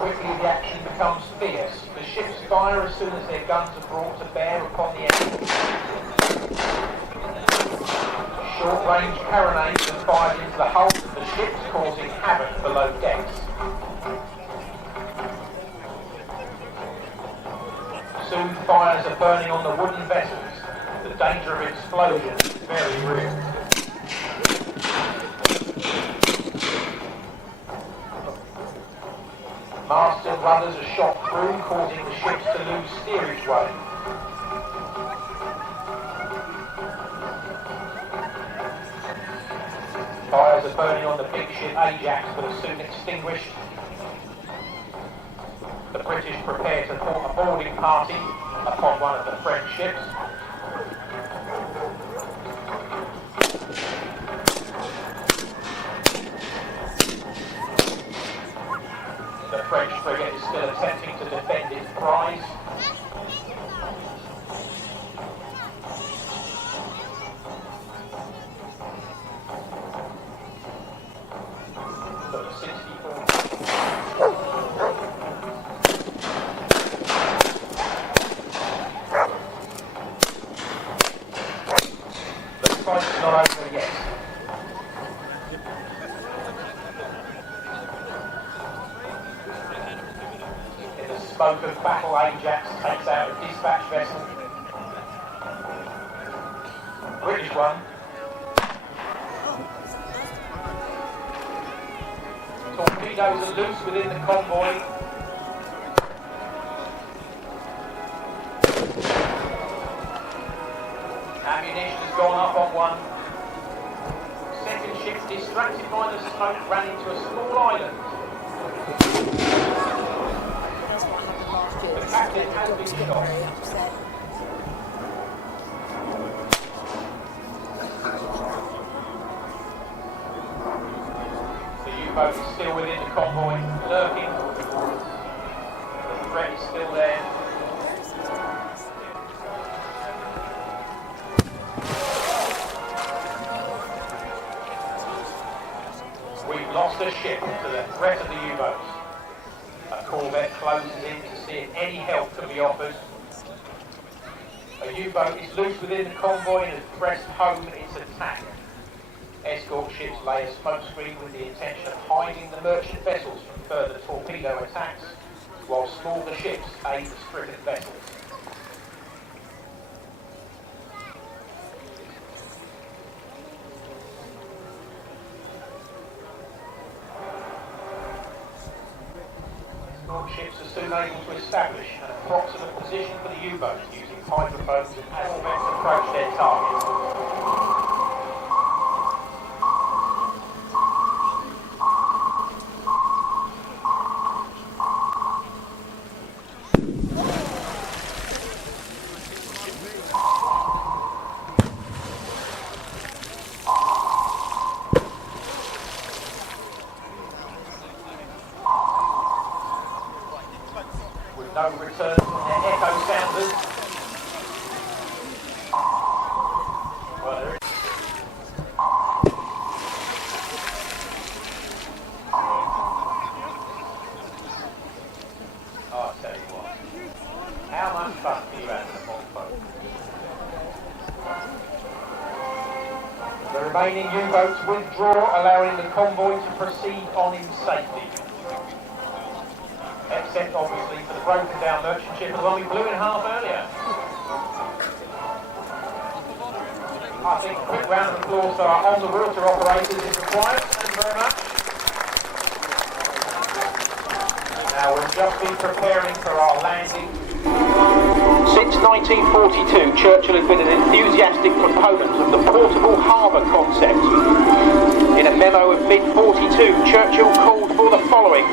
Quickly the action becomes fierce. The ships fire as soon as their guns are brought to bear upon the enemy. Short-range carronades are fired into the hulls of the ships, causing havoc below decks. Soon fires are burning on the wooden vessels. The danger of explosion is very real. Masts and rudders are shot through, causing the ships to lose steerage way. Fires are burning on the big ship Ajax, but are soon extinguished. The British prepare to form a boarding party upon one of the French ships. The French frigate is still attempting to defend its prize. But the 64... The fight is not over yet. Smoke of battle, Ajax takes out a dispatch vessel. British one. Torpedoes are loose within the convoy. Ammunition has gone up on one. Second ship, distracted by the smoke, ran into a small island. The captain has been shot. Very upset. The U-boat is still within the convoy, lurking. The threat is still there. We've lost a ship to the threat of the U-boats. A corvette closes in to see if any help can be offered. A U-boat is loose within the convoy and has pressed home its attack. Escort ships lay a smokescreen with the intention of hiding the merchant vessels from further torpedo attacks, while smaller ships aid the stricken vessels. Ships are soon able to establish an approximate position for the U-boats using hydrophones as corvettes approach their target. No return from their echo sounders. Well, there is. Oh, I'll tell you what. How much fun can you have in a boat? The remaining U-boats withdraw, allowing the convoy to proceed on in safety. Except obviously for the broken down merchant ship, the one we blew in half earlier. I think a quick round of applause for our on the water operators is required. Thank you very much. Now we'll just be preparing for our landing. Since 1942, Churchill has been an enthusiastic proponent of the portable harbour concept. In a memo of mid-42, Churchill called for the following: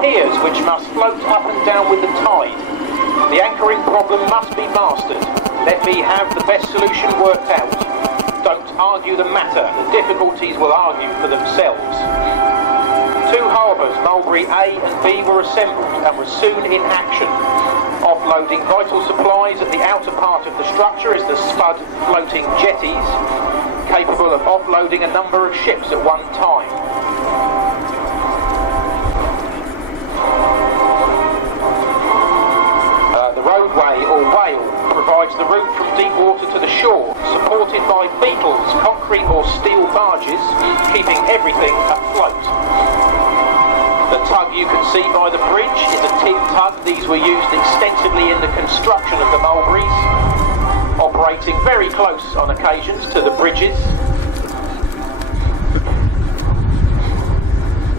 piers which must float up and down with the tide. The anchoring problem must be mastered. Let me have the best solution worked out. Don't argue the matter. The difficulties will argue for themselves. Two harbours, Mulberry A and B, were assembled and were soon in action. Offloading vital supplies at the outer part of the structure is the Spud floating jetties, capable of offloading a number of ships at one time. The roadway, or whale, provides the route from deep water to the shore, supported by beetles, concrete or steel barges, keeping everything afloat. The tug you can see by the bridge is a tin tug. These were used extensively in the construction of the Mulberries, operating very close on occasions to the bridges.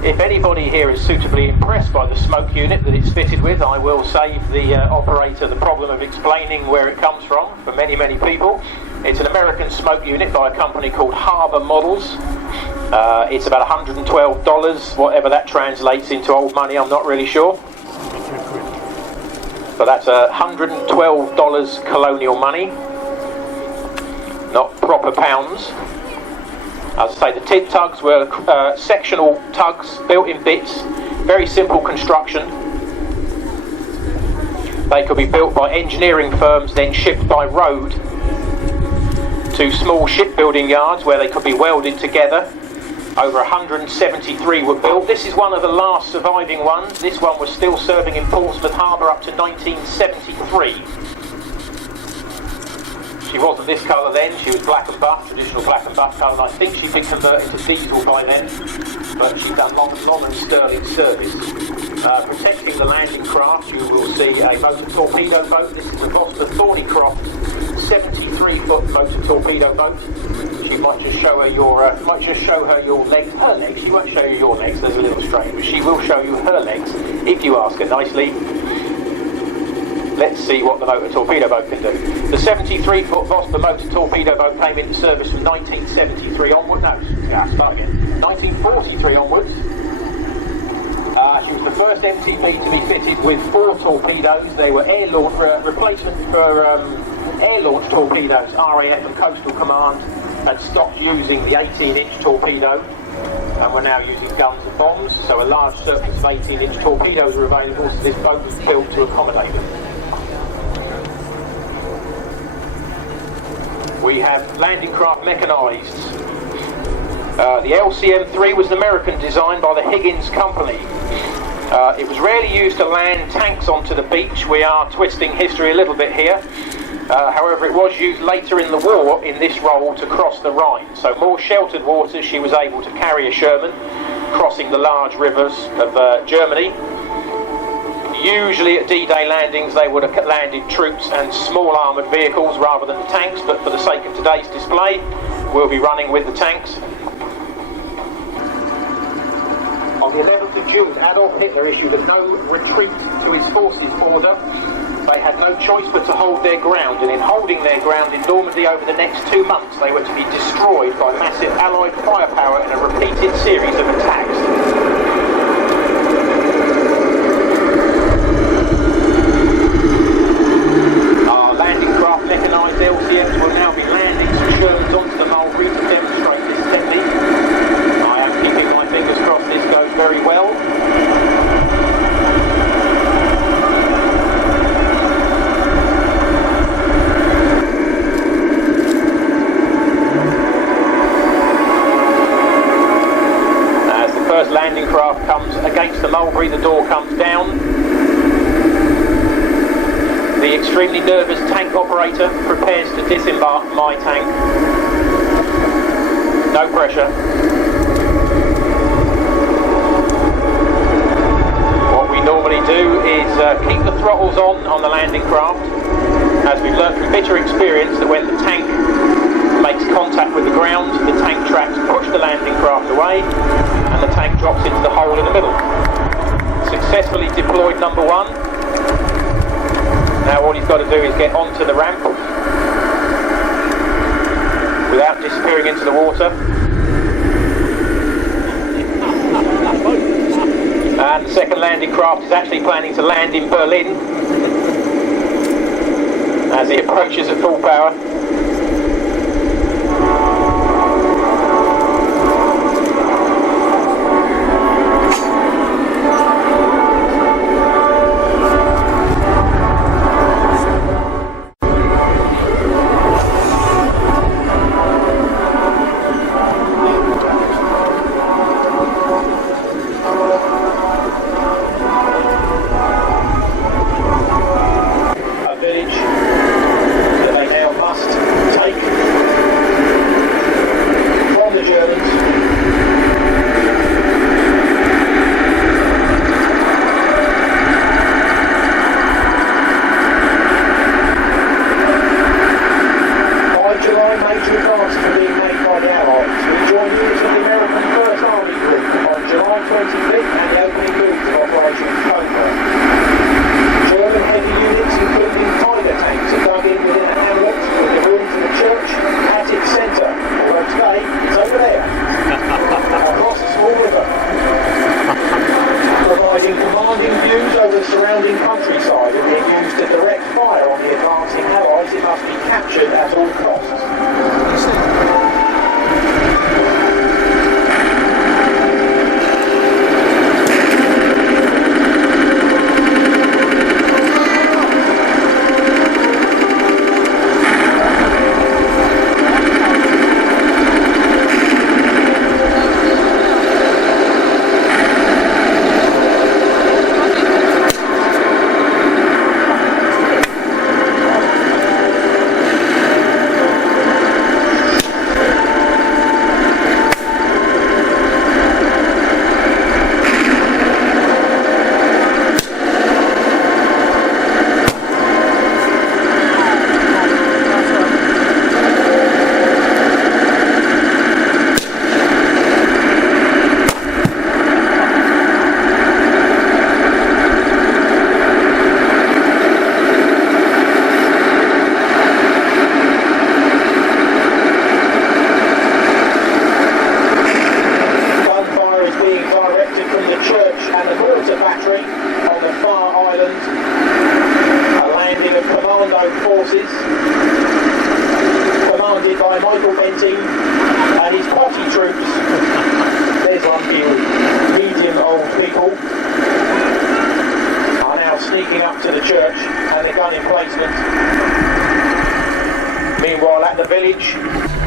If anybody here is suitably impressed by the smoke unit that it's fitted with, I will save the operator the problem of explaining where it comes from for many, many people. It's an American smoke unit by a company called Harbour Models. It's about $112, whatever that translates into old money, I'm not really sure. So that's $112 colonial money, not proper pounds. As I say, the tin tugs were sectional tugs built in bits, very simple construction. They could be built by engineering firms, then shipped by road to small shipbuilding yards where they could be welded together. Over 173 were built. This is one of the last surviving ones. This one was still serving in Portsmouth Harbour up to 1973. She wasn't this colour then, she was black and buff, traditional black and buff colour, and I think she'd been converted to diesel by then, but she's done long and sterling service. Protecting the landing craft, you will see a motor torpedo boat. This is the Vosper Thornycroft 73-foot motor torpedo boat. She might just show her your legs, her legs. She won't show you your legs, there's a little strain, but she will show you her legs if you ask her nicely. Let's see what the motor torpedo boat can do. The 73-foot Vosper motor torpedo boat came into service from 1973 onward. Start again. 1943 onwards. She was the first MTB to be fitted with 4 torpedoes. They were replacement for air-launched torpedoes. RAF and Coastal Command had stopped using the 18-inch torpedo and were now using guns and bombs. So a large surplus of 18-inch torpedoes were available, so this boat was built to accommodate them. We have landing craft mechanised. The LCM-3 was an American design by the Higgins Company. It was rarely used to land tanks onto the beach. We are twisting history a little bit here. However, it was used later in the war in this role to cross the Rhine. So more sheltered waters, she was able to carry a Sherman, crossing the large rivers of Germany. Usually at D-Day landings they would have landed troops and small armoured vehicles rather than the tanks, but for the sake of today's display we'll be running with the tanks. On the 11th of June, Adolf Hitler issued a no retreat to his forces order. They had no choice but to hold their ground, and in holding their ground in Normandy over the next 2 months they were to be destroyed by massive Allied firepower in a repeated series of attacks. Mechanised LCMs will now be landing some Shermans onto the Mulberry to demonstrate this technique. I am keeping my fingers crossed this goes very well. As the first landing craft comes against the Mulberry, the door comes down. The extremely nervous tank operator prepares to disembark my tank. No pressure. What we normally do is keep the throttles on the landing craft, as we've learned from bitter experience that when the tank makes contact with the ground, the tank tracks push the landing craft away and the tank drops into the hole in the middle. Successfully deployed number 1. Now all he's got to do is get onto the ramp without disappearing into the water. And the second landing craft is actually planning to land in Berlin as he approaches at full power. Meanwhile, at the village,